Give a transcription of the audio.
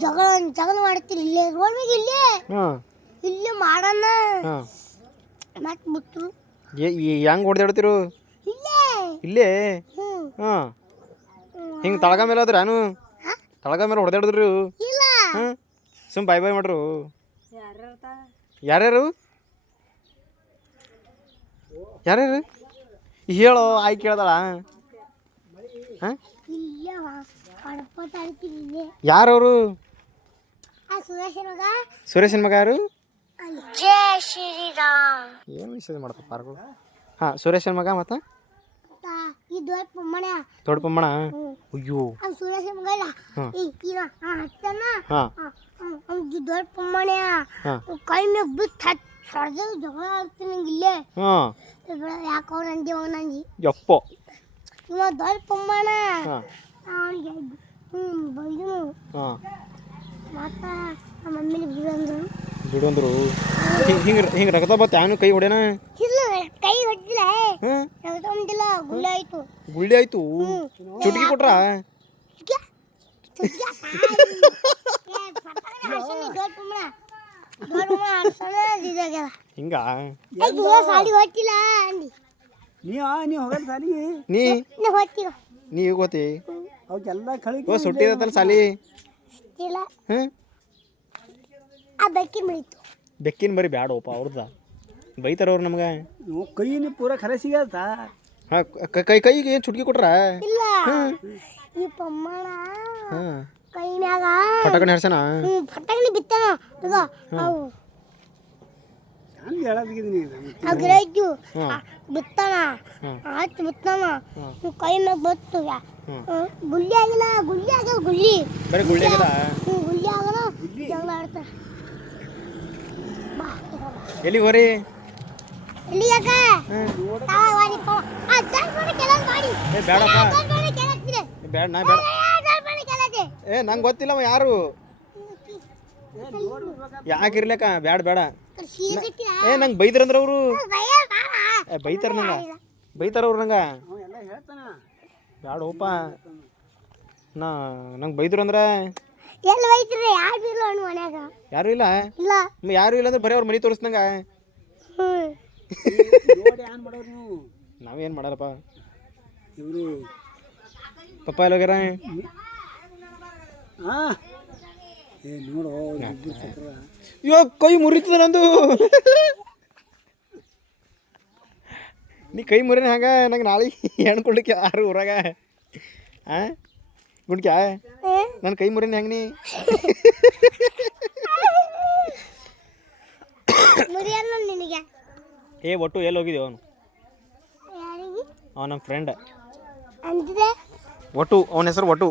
ಜಗಳ ಜಗಳ ಮಾಡ್ತೀರಿ ಇಲ್ಲೇ ರೋಡ್ ಮ್ಯಾಗ ಇಲ್ಲೇ ಹಾಂ ಇಲ್ಲೇ ಮಾಡೋಣ ಹಾಂ ಮತ್ತೆ ಬಿಟ್ರು ಹೆಂಗೆ ಹೊಡೆದಾಡ್ತಿರು ಇಲ್ಲೇ ಇಲ್ಲೇ ಹ್ಞೂ ಹಾಂ ಹಿಂಗೆ ತಳಗ ಮೇಲೆ ಆದ್ರೆ ನಾನು ತಳಗ ಮೇಲೆ ಹೊಡೆದಾಡಿದ್ರು ಇಲ್ಲ ಹಾಂ ಸುಮ್ ಬಾಯ್ ಬಾಯ್ ಮಾಡ್ರು ಯಾರ್ಯಾರು ಯಾರ್ಯಾರು ಹೇಳೋ ಆಯ್ ಕೇಳ್ದಾಳ ಹಾಂ ಇಲ್ಲೇ ಕಡಪ ತಾಡ್ತೀವಿ ಇಲ್ಲೇ ಯಾರವರು ಆ ಸುರೇಶನ ಮಗ ಸುರೇಶನ್ ಮಗ ಯಾರು ಜಯ ಶ್ರೀರಾಮ್ ಏನು ವಿಷಯ ಮಾಡ್ತಾರೆ ಪಾರ್ಗಳು ಹಾಂ ಸುರೇಶನ್ ಮಗ ಮತ್ತು ಈ ದೊಡ್ಡ ಪಮ್ಮಣ ದೊಡ್ಡ ಪಮ್ಮಣ ಅಯ್ಯೋ ಆ ಸುರೇಶನ ಮಗ ಇಲ್ಲ ಈಗ ಹತ್ತನ ಹಾಂ ಅವ್ನಿಗೆ ದೊಡ್ಡ ಪಮ್ಮಣ ಹಾಂ ಕೈ ಮ್ಯಾಗ ಬಿತ್ತು ಹೊಡೆದ ಜಗಳ ಆಡ್ತೀನಿ ಇಲ್ಲೇ ಹಾಂ ಯಾಕೆ ಅವ್ರು ಅಂದಿ ಅವ್ನು ಅಂದಿ ಯಪ್ಪ ಇವ ದೊಡ್ಡ ಪಮ್ಮಣ ಹಾಂ ಅವನಿಗೆ ಬೈದನು ಹಾಂ ಮತ್ತು ನಮ್ಮ ಮಮ್ಮಿನ ಬಿಡಂದ್ರು ಬಿಡಂದ್ರು ಹಿಂಗೆ ಹಿಂಗೆ ರಕ್ತ ಬತ್ತ ಯಾನು ಕೈ ಹೊಡೆನ ಇಲ್ಲ ಕೈ ಹೊಡ್ದಿಲ್ಲ ಹಾಂ ರಕ್ತ ಹೊಂದಿಲ್ಲ ಗುಳ್ಳೆ ಆಯ್ತು ಗುಳ್ಳಿ ಆಯ್ತು ಚುಟ್ಕಿ ಕೊಟ್ರ ಹಿಂಗ ಸಾಲಿ ಹೊಟ್ಟಿಲ್ಲ ಅಂದಿ ನೀ ಹೋಗೋದು ಸಾಲಿಗೆ ನೀ ಹೊಟ್ಟಿಲ್ಲ ನೀ ಈಗ ಹೋತಿ ಅವಕ್ಕೆಲ್ಲ ಕಳಿ ಓ ಸುಟ್ಟಿದತ್ತಲ್ಲ ಸಾಲಿ ಇಲ್ಲ ಹಾಂ ಆ ಬೆಕ್ಕಿ ಮುಳಿತು ಬೆಕ್ಕಿನ ಬರೀ ಬ್ಯಾಡೋಪ ಅವ್ರದ ಬೈತಾರ ಅವ್ರು ನಮ್ಗೆ ಕೈನಿ ಪೂರ ಖರೆ ಸಿಗತ್ತ ಹಾಂ ಕೈಗೆ ಏನು ಚುಟ್ಕಿ ಕೊಟ್ರ ಇಲ್ಲ ಈ ಪಮ್ಮಣ ಹಾಂ ಕೈ ಮ್ಯಾಗ ಪಟಕನ ಹೆರ್ಸನ ಫಟಕನಿ ಬಿತ್ತಾನ ಈಗ ಅವು ನಾನು ಹೇಳೋದಿದ್ದೀನಿ ಅಗ್ರೈತು ಬಿತ್ತಾನ ಆಯ್ತು ಬಿತ್ತಾನ ಕೈ ಮ್ಯಾಗ ಬತ್ತು ಗುಳ್ಳಿ ಆಗಿಲ್ಲ ಗುಳ್ಳಿ ಆಗಲ್ಲ ಗುಳ್ಳಿ ಬರೀ ಗುಳ್ಳಿ ಆಗದ ಗುಳ್ಳಿ ಆಗಲ್ಲ ಜಗಳ ಆಡ್ತಾರ ಎಲ್ಲಿಗೆ ಹೋರಿ ಎಲ್ಲಿಗಾಕ ಏ ಬೇಡಪ್ಪ ಬೇಡ ನಾ ಬೇಡ ಏ ನಂಗೆ ಗೊತ್ತಿಲ್ಲವ ಯಾರು ಯಾಕೆ ಇರ್ಲಕ್ಕ ಬೇಡ ಬೇಡ ಏ ನಂಗೆ ಬೈದ್ರಂದ್ರ ಅವರು ಬೈತಾರ ಬೈತಾರ ಅವ್ರು ನಂಗೆ ಎಲ್ಲ ಹೇಳ್ತಾನ ಬೇಡ ಓಪ ನಂಗೆ ಬೈದ್ರು ಅಂದ್ರೆ ಎಲ್ಲಿ ಬೈತ್ರಿ ಯಾರು ಇಲ್ಲ ಅಣ್ಣ ಮನ್ಯಾಗ ಯಾರು ಇಲ್ಲ ಇಲ್ಲ ಯಾರು ಇಲ್ಲ ಅಂದ್ರೆ ಬರೀ ಅವ್ರ ಮನೆ ತೋರಿಸ್ದಂಗ ನೋಡಿ ಏನ್ ಮಾಡೋರು ನೀವು ನಾವೇನು ಮಾಡಲ್ಲಪ್ಪ ಇವರು ಪಪ್ಪ ಎಲ್ಲ ಹೋಗ್ಯಾರ ಹಾಂ ಏ ನೋಡು ಅಯ್ಯೋ ಕೈ ಮುರಿತದ ನಂದು ನೀ ಕೈ ಮುರಿನ ಹಂಗ ನಂಗೆ ನಾಳೆ ಹೆಣ್ಣು ಕೊಡ್ಲಿಕ್ಕೆ ಯಾರು ಊರಾಗ ಹಾಂ ಗುಡ್ಕ್ಯಾ ನನ್ನ ಕೈ ಮುರಿನ ಹೆಂಗೆ ನೀ ಮುರಿಯಲ್ಲ ನಿನಗೆ ಏ ಒಟ್ಟು ಎಲ್ಲಿ ಹೋಗಿದ್ದೀವಿ ಅವನು ಯಾರಿಗೆ ನಮ್ಮ ಫ್ರೆಂಡ್ ಅಂದಿದೆ ಒಟ್ಟು ಅವನ ಹೆಸರು ಒಟ್ಟು